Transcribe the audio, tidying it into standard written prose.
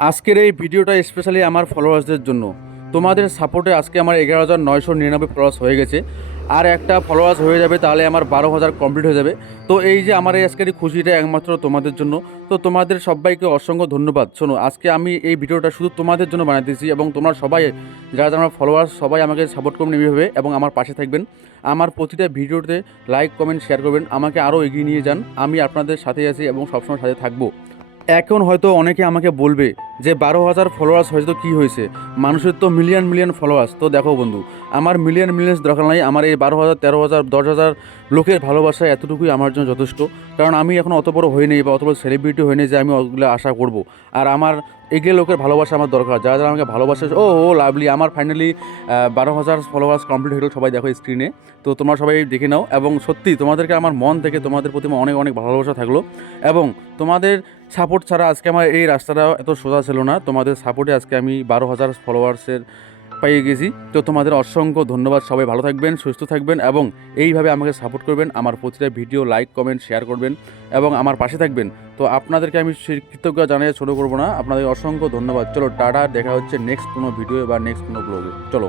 আজকের এই ভিডিওটা স্পেশালি আমার ফলোয়ার্সদের জন্য। তোমাদের সাপোর্টে আজকে আমার 11,999 ফলোয়ার্স হয়ে গেছে। আর একটা ফলোয়ার্স হয়ে যাবে, তাহলে আমার 12,000 কমপ্লিট হয়ে যাবে। তো এই যে আমার এই আজকের এই খুশিটা একমাত্র তোমাদের জন্য। তো তোমাদের সবাইকে অসংখ্য ধন্যবাদ। শোনো, আজকে আমি এই ভিডিওটা শুধু তোমাদের জন্য বানাতেছি, এবং তোমরা সবাই যারা যারা আমার ফলোয়ার্স সবাই আমাকে সাপোর্ট করবেন এইভাবে, এবং আমার পাশে থাকবেন। আমার প্রতিটা ভিডিওতে লাইক কমেন্ট শেয়ার করবেন, আমাকে আরও এগিয়ে নিয়ে যান। আমি আপনাদের সাথে আছি এবং সবসময় সাথে থাকবো। এখন হয়তো অনেকে আমাকে বলবে যে 12,000 ফলোয়ার্স হয়তো কী হয়েছে, মানুষের তো মিলিয়ন মিলিয়ন ফলোয়ার্স। তো দেখো বন্ধু, আমার মিলিয়ন মিলিয়ন্স দরকার নাই। আমার এই 12,000, 13,000, 10,000 লোকের ভালোবাসা এতটুকুই আমার জন্য যথেষ্ট। কারণ আমি এখন অত বড় হইনি বা অত বড় সেলিব্রিটি হইনি যে আমি ওগুলো আশা করব। আর আমার এগুলো লোকের ভালোবাসা আমার দরকার, যারা যারা আমাকে ভালোবাসে। ও ও লাভলি, আমার ফাইনালি 12,000 ফলোয়ার্স কমপ্লিট হয়ে গেল। সবাই দেখো স্ক্রিনে। তো তোমরা সবাই দেখে নাও, এবং সত্যি তোমাদেরকে আমার মন থেকে তোমাদের প্রতি আমার অনেক অনেক ভালোবাসা থাকলো। এবং তোমাদের সাপোর্ট ছাড়া আজকে আমার এই রাস্তাটা এত সোজা ছিল না। তোমাদের সাপোর্টে আজকে আমি 12,000 ফলোয়ার্সের পেয়ে গেছি। তো তোমাদের অসংখ্য ধন্যবাদ। সবাই ভালো থাকবেন, সুস্থ থাকবেন, এবং এইভাবে আমাকে সাপোর্ট করবেন। আমার প্রতিটা ভিডিও লাইক কমেন্ট শেয়ার করবেন এবং আমার পাশে থাকবেন। তো আপনাদেরকে আমি কৃতজ্ঞতা জানিয়ে ছোটো করবো না। আপনাদের অসংখ্য ধন্যবাদ। চলো টাটা, দেখা হচ্ছে নেক্সট কোনো ভিডিও বা নেক্সট কোনো ব্লগে। চলো।